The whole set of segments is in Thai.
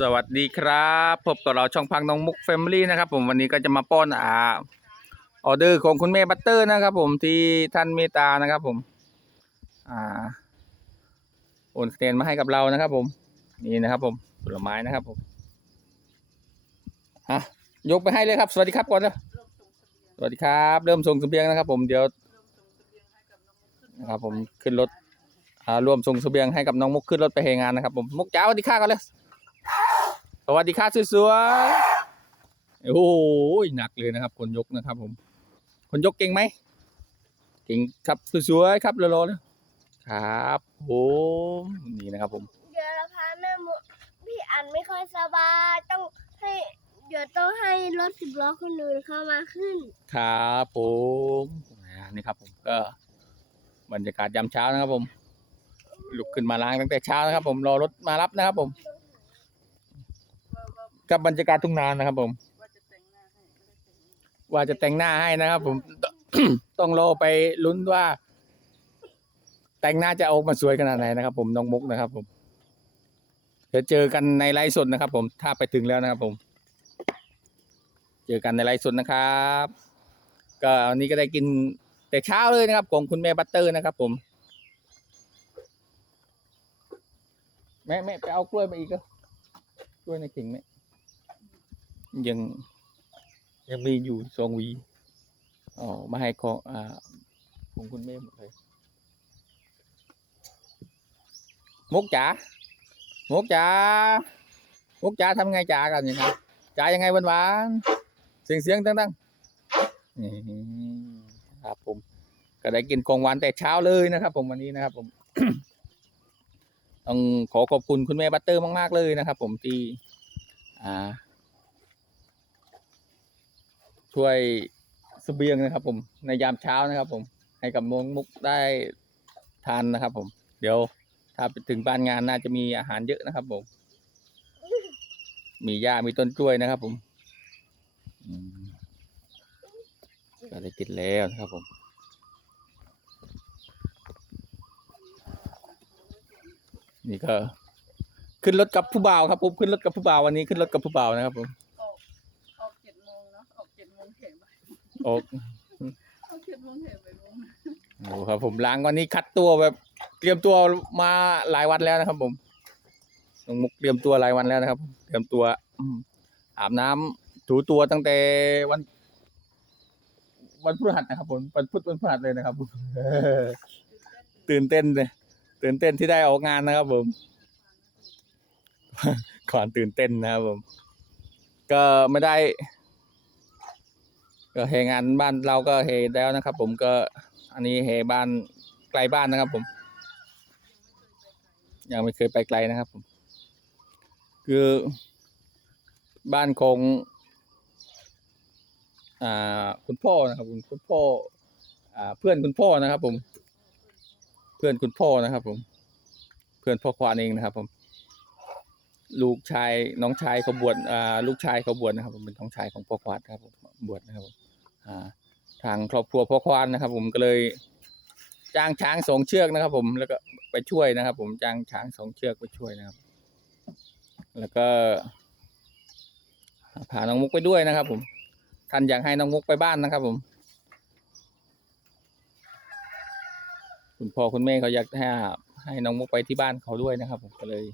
สวัสดีครับพบกับเราช่องพังน้องมุกแฟมิลี่นะครับ ผมวันนี้ก็จะมาป้อนอ่าออเดอร์ของคุณแม่บัตเตอร์นะครับ ผมที่ท่านเมตตานะครับ ผม อ่าโอนคะแนมาให้กับเรานะครับ ผม นี่นะครับ ผมผลไม้นะครับ ผมฮะยกไปให้เลยครับ สวัสดีครับก่อนเลยสวัสดีครับ เริ่มส่งสเบียงนะครับ ผมเดี๋ยวนะครับ ผมขึ้นรถร่วมส่งสเบียงให้กับน้องมุกขึ้นรถไปเฮงานนะครับ ผมมุกจ้าสวัสดีค่ะก่อนเลย สวัสดีครับสวยๆ โอ้โหหนักเลยนะครับ คนยกนะครับ ผม คนยกเก่งไหม เก่งครับสวยๆครับรอๆนะครับผมนี่นะครับ ผม เดี๋ยวเราพาแม่มุพี่อันไม่ค่อยสบายต้องให้เดี๋ยวต้องให้รถสิบล้อคนอื่นเข้ามาขึ้น ครับผมอ่านี่ครับ ผมก็บรรยากาศยามเช้านะครับ ผมลุกขึ้นมาล้างตั้งแต่เช้านะครับ ผมรอรถมารับนะครับ ผม กับบรรยากาศทุ่งนานะครับ ผม ว่าจะแต่งหน้าให้นะครับ ผม ต้องรอไปลุ้นว่า แต่งหน้าจะออกมาสวยขนาดไหนนะครับ ผมน้องมุกนะครับ ผม เดี๋ยวเจอกันในไลฟ์สดนะครับ ผมถ้าไปถึงแล้วนะครับ ผม เจอกันในไลฟ์สดนะครับ ก็วันนี้ก็ได้กินแต่เช้าเลยนะครับของคุณแม่บัตเตอร์นะครับ ผมแม่แม่ไปเอากล้วยมาอีกก็กล้วยในเข่งแม่ ยังยังมีอยู่สองวีอ๋อมาให้ของอ่าของคุณแม่หมดเลยมุกจ๋ามุกจ๋ามุกจ๋าทำไงจ๋ากันยังไงจ๋ายังไงหวานวานๆเสียงเสียงดังๆนี่ครับผมก็ได้กินของหวานแต่เช้าเลยนะครับ ผมวันนี้นะครับ ผมต้องขอขอบคุณคุณแม่บัตเตอร์มาก ๆ เลยนะครับ ผมที่อ่า ช่วยเสบียงนะครับ ผมในยามเช้านะครับ ผม ให้กับน้องมุกได้ทานนะครับ ผม เดี๋ยวถ้าไปถึงบ้านงานน่าจะมีอาหารเยอะนะครับ ผม มีหญ้ามีต้นกล้วยนะครับ ผมอืมก็ได้กินแล้วนะครับผมนี่ก็ขึ้นรถกับผู้บ่าวครับผมขึ้นรถกับผู้บ่าววันนี้ขึ้นรถกับผู้บ่าวนะครับผม อ้ออกเจ็ดโมงเข็มไปโมงโหครับ ผมล้างวันนี้คัดตัวแบบ เตรียมตัวมาหลายวันแล้วนะครับ ผมน้องมุกเตรียมตัวหลายวันแล้วนะครับ เตรียมตัวอืมอาบน้ำถูตัวตั้งแต่วัน วันพฤหัสนะครับ ผมวันพุธวันพฤหัสเลยนะครับผมตื่นเต้นเลยตื่นเต้นที่ได้ออกงานนะครับ ผมก่อนตื่นเต้นนะครับผม ก็ไม่ได้ ก็เฮงานบ้านเราก็เฮแล้วนะครับ ผมก็อันนี้เฮบ้านไกลบ้านนะครับ ผม ยังไม่เคยไปไกลนะครับผมคือบ้านของอ่าคุณพ่อนะครับผมคุณพ่ออ่าเพื่อนคุณพ่อนะครับ ผม เพื่อนคุณพ่อนะครับ ผม เพื่อนพ่อควานเองนะครับ ผม ลูกชายน้องชายเขาบวชอ่าลูกชายเขาบวชนะครับ ผมเป็นน้องชายของพ่อควานครับผมบวชนะครับผม ทางครอบครัวพ่อควานนะครับ ผมก็เลยจ้างช้างสองเชือกนะครับ ผมแล้วก็ไปช่วยนะครับ ผมจ้างช้างสองเชือกไปช่วยนะครับ แล้วก็พาน้องมุกไปด้วยนะครับ ผมท่านอยากให้น้องมุกไปบ้านนะครับ ผม คุณพ่อคุณแม่เขาอยากให้ให้น้องมุกไปที่บ้านเขาด้วยนะครับ ผมก็เลย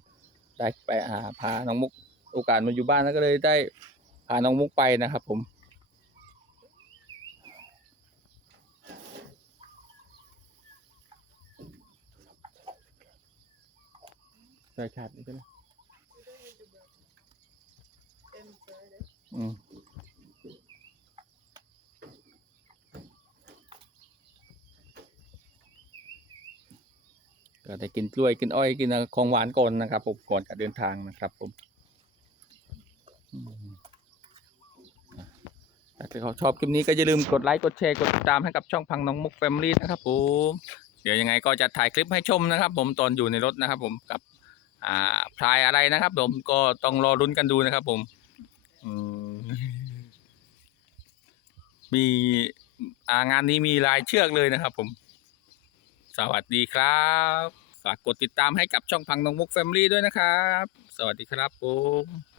ได้ไปอ่าพาน้องมุกโอกาสมาอยู่บ้านแล้วก็เลยได้พาน้องมุกไปนะครับ ผม ใส่ขาดนี่ก็ได้เต็มเลยอืมก็ได้กินกล้วยกินอ้อยกินของหวานก่อนนะครับผมก่อนจะเดินทางนะครับผมถ้าเขาชอบคลิปนี้ก็อย่าลืมกดไลค์กดแชร์กดติดตามให้กับช่องพังน้องมุกแฟมิลี่นะครับผมเดี๋ยวยังไงก็จะถ่ายคลิปให้ชมนะครับ ผมตอนอยู่ในรถนะครับ ผมกับ อ่าพลายอะไรนะครับ ผมก็ต้องรอรุ้นกันดูนะครับผมมมีอ่างานนี้มีลายเชือกเลยนะครับ ผม สวัสดีครับฝากกดติดตามให้กับช่องพังนงมุกแฟมิลี่ด้วยนะครับ สวัสดีครับผม